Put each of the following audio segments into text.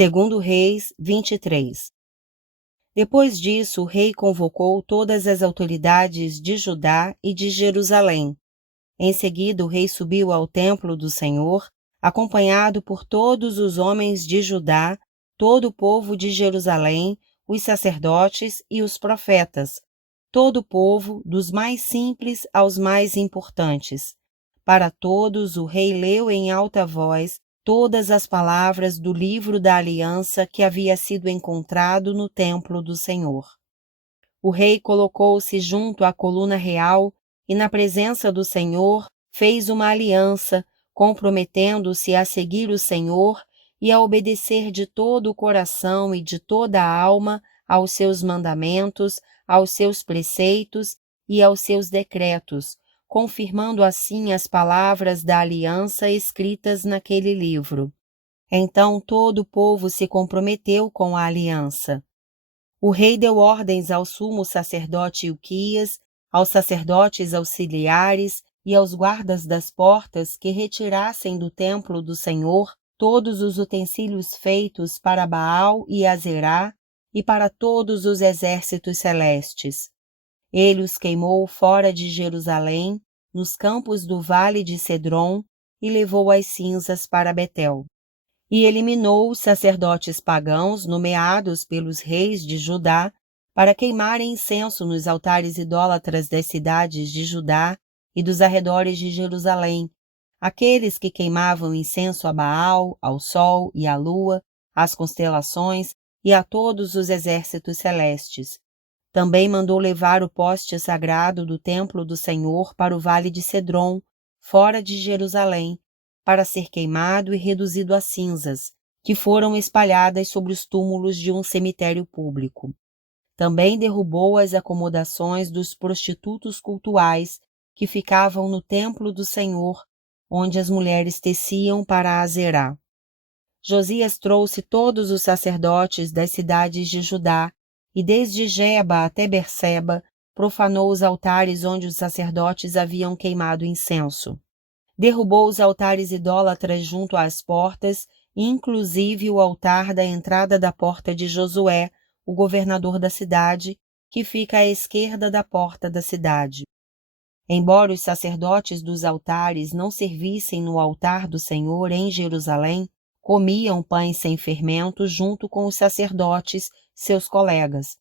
Segundo Reis 23. Depois disso, o rei convocou todas as autoridades de Judá e de Jerusalém. Em seguida, o rei subiu ao templo do Senhor, acompanhado por todos os homens de Judá, todo o povo de Jerusalém, os sacerdotes e os profetas, todo o povo, dos mais simples aos mais importantes. Para todos, o rei leu em alta voz todas as palavras do livro da aliança que havia sido encontrado no templo do Senhor. O rei colocou-se junto à coluna real e, na presença do Senhor, fez uma aliança, comprometendo-se a seguir o Senhor e a obedecer de todo o coração e de toda a alma aos seus mandamentos, aos seus preceitos e aos seus decretos, confirmando assim as palavras da aliança escritas naquele livro. Então todo o povo se comprometeu com a aliança. O rei deu ordens ao sumo sacerdote Ilquias, aos sacerdotes auxiliares e aos guardas das portas que retirassem do templo do Senhor todos os utensílios feitos para Baal e Azerá e para todos os exércitos celestes. Ele os queimou fora de Jerusalém, nos campos do vale de Cedron, e levou as cinzas para Betel. E eliminou os sacerdotes pagãos nomeados pelos reis de Judá para queimarem incenso nos altares idólatras das cidades de Judá e dos arredores de Jerusalém, aqueles que queimavam incenso a Baal, ao sol e à lua, às constelações e a todos os exércitos celestes. Também mandou levar o poste sagrado do templo do Senhor para o vale de Cedron, fora de Jerusalém, para ser queimado e reduzido a cinzas, que foram espalhadas sobre os túmulos de um cemitério público. Também derrubou as acomodações dos prostitutos cultuais que ficavam no templo do Senhor, onde as mulheres teciam para Azerá. Josias trouxe todos os sacerdotes das cidades de Judá, e desde Geba até Berseba profanou os altares onde os sacerdotes haviam queimado incenso. Derrubou os altares idólatras junto às portas, inclusive o altar da entrada da porta de Josué, o governador da cidade, que fica à esquerda da porta da cidade. Embora os sacerdotes dos altares não servissem no altar do Senhor em Jerusalém, comiam pães sem fermento junto com os sacerdotes, seus colegas.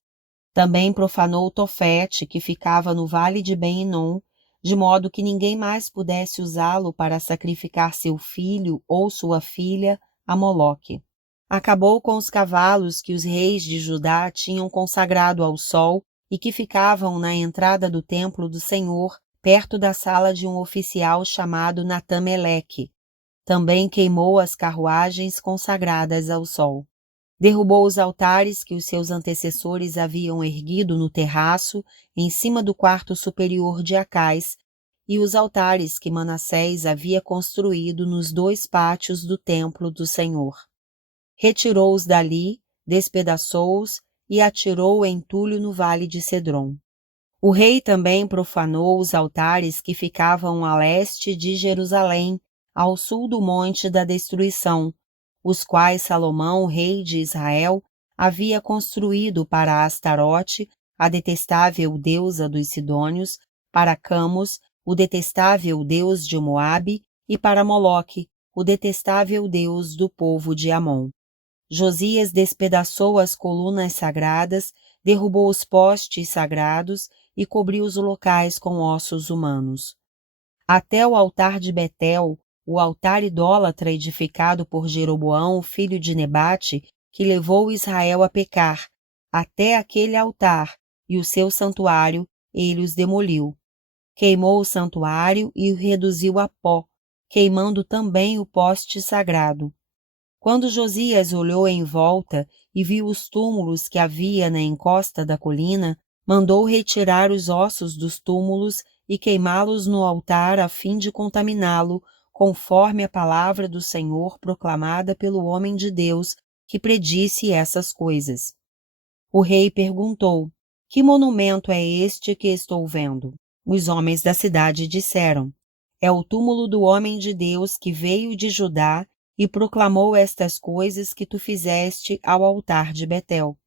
Também profanou Tofete, que ficava no vale de Ben-Hinom, de modo que ninguém mais pudesse usá-lo para sacrificar seu filho ou sua filha a Moloque. Acabou com os cavalos que os reis de Judá tinham consagrado ao sol e que ficavam na entrada do templo do Senhor, perto da sala de um oficial chamado Natã-Meleque. Também queimou as carruagens consagradas ao sol. Derrubou os altares que os seus antecessores haviam erguido no terraço, em cima do quarto superior de Acais, e os altares que Manassés havia construído nos 2 pátios do templo do Senhor. Retirou-os dali, despedaçou-os e atirou o entulho no vale de Cedron. O rei também profanou os altares que ficavam a leste de Jerusalém, ao sul do Monte da Destruição, os quais Salomão, rei de Israel, havia construído para Astarote, a detestável deusa dos Sidônios, para Camos, o detestável deus de Moabe, e para Moloque, o detestável deus do povo de Amon. Josias despedaçou as colunas sagradas, derrubou os postes sagrados e cobriu os locais com ossos humanos. Até o altar de Betel, o altar idólatra edificado por Jeroboão, filho de Nebate, que levou Israel a pecar, até aquele altar e o seu santuário, ele os demoliu. Queimou o santuário e o reduziu a pó, queimando também o poste sagrado. Quando Josias olhou em volta e viu os túmulos que havia na encosta da colina, mandou retirar os ossos dos túmulos e queimá-los no altar a fim de contaminá-lo, conforme a palavra do Senhor proclamada pelo homem de Deus, que predisse essas coisas. O rei perguntou: que monumento é este que estou vendo? Os homens da cidade disseram: é o túmulo do homem de Deus que veio de Judá e proclamou estas coisas que tu fizeste ao altar de Betel.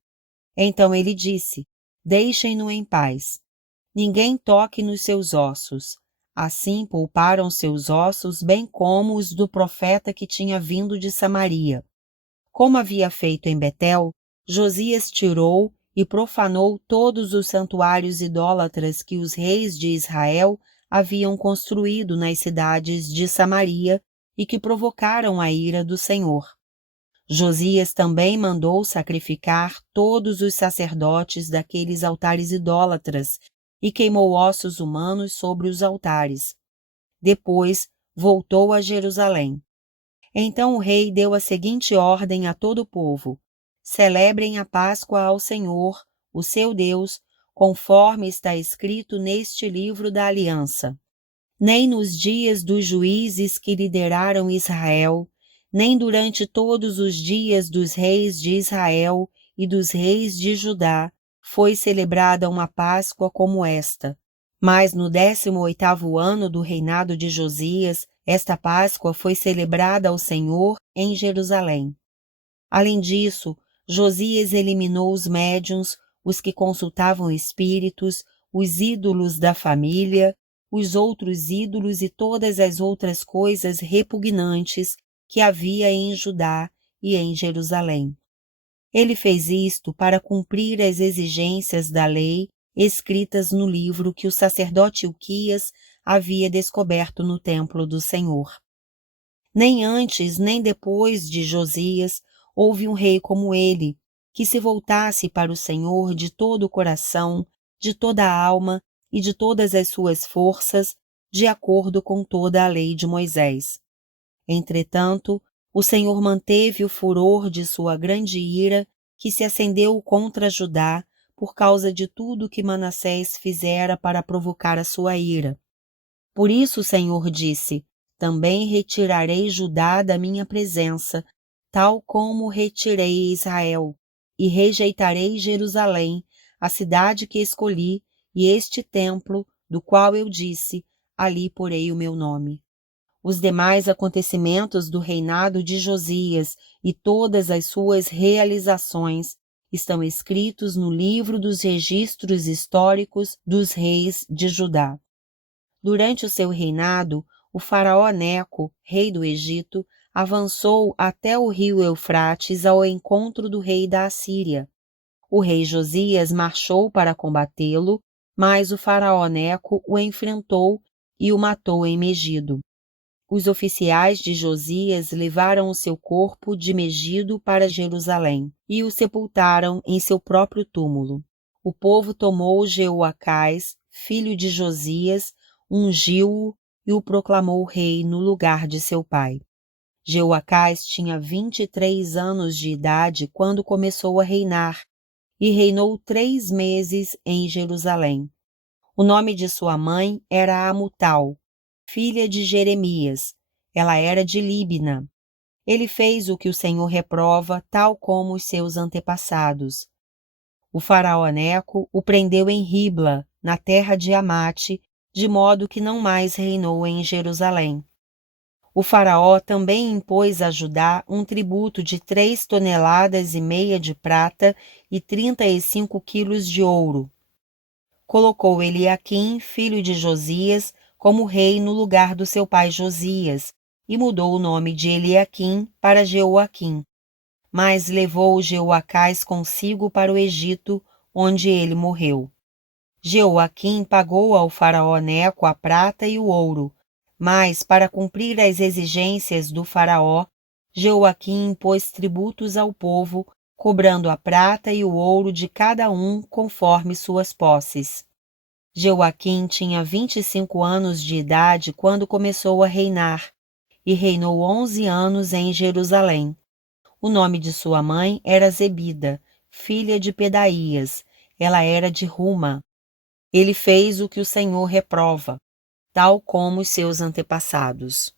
Então ele disse: Deixem-no em paz. Ninguém toque nos seus ossos. Assim pouparam seus ossos, bem como os do profeta que tinha vindo de Samaria. Como havia feito em Betel, Josias tirou e profanou todos os santuários idólatras que os reis de Israel haviam construído nas cidades de Samaria e que provocaram a ira do Senhor. Josias também mandou sacrificar todos os sacerdotes daqueles altares idólatras e queimou ossos humanos sobre os altares. Depois voltou a Jerusalém. Então o rei deu a seguinte ordem a todo o povo: Celebrem a Páscoa ao Senhor, o seu Deus, conforme está escrito neste livro da aliança. Nem nos dias dos juízes que lideraram Israel, nem durante todos os dias dos reis de Israel e dos reis de Judá, foi celebrada uma Páscoa como esta. Mas no 18º ano do reinado de Josias, esta Páscoa foi celebrada ao Senhor em Jerusalém. Além disso, Josias eliminou os médiuns, os que consultavam espíritos, os ídolos da família, os outros ídolos e todas as outras coisas repugnantes que havia em Judá e em Jerusalém. Ele fez isto para cumprir as exigências da lei escritas no livro que o sacerdote Ilquias havia descoberto no templo do Senhor. Nem antes nem depois de Josias houve um rei como ele, que se voltasse para o Senhor de todo o coração, de toda a alma e de todas as suas forças, de acordo com toda a lei de Moisés. Entretanto, o Senhor manteve o furor de sua grande ira, que se acendeu contra Judá, por causa de tudo que Manassés fizera para provocar a sua ira. Por isso o Senhor disse: Também retirarei Judá da minha presença, tal como retirei Israel, e rejeitarei Jerusalém, a cidade que escolhi, e este templo, do qual eu disse: Ali porei o meu nome. Os demais acontecimentos do reinado de Josias e todas as suas realizações estão escritos no livro dos registros históricos dos reis de Judá. Durante o seu reinado, o faraó Neco, rei do Egito, avançou até o rio Eufrates ao encontro do rei da Assíria. O rei Josias marchou para combatê-lo, mas o faraó Neco o enfrentou e o matou em Megido. Os oficiais de Josias levaram o seu corpo de Megido para Jerusalém e o sepultaram em seu próprio túmulo. O povo tomou Jeoacás, filho de Josias, ungiu-o e o proclamou rei no lugar de seu pai. Jeoacás tinha 23 anos de idade quando começou a reinar e reinou 3 meses em Jerusalém. O nome de sua mãe era Amutal, filha de Jeremias. Ela era de Líbina. Ele fez o que o Senhor reprova, tal como os seus antepassados. O faraó Neco o prendeu em Ribla, na terra de Amate, de modo que não mais reinou em Jerusalém. O faraó também impôs a Judá um tributo de 3,5 toneladas de prata e 35 quilos de ouro. Colocou Eliaquim, filho de Josias, como rei no lugar do seu pai Josias, e mudou o nome de Eliaquim para Jeoaquim. Mas levou Jeoacás consigo para o Egito, onde ele morreu. Jeoaquim pagou ao faraó Neco a prata e o ouro, mas, para cumprir as exigências do faraó, Jeoaquim impôs tributos ao povo, cobrando a prata e o ouro de cada um conforme suas posses. Jeoaquim tinha 25 anos de idade quando começou a reinar, e reinou 11 anos em Jerusalém. O nome de sua mãe era Zebida, filha de Pedaías. Ela era de Ruma. Ele fez o que o Senhor reprova, tal como os seus antepassados.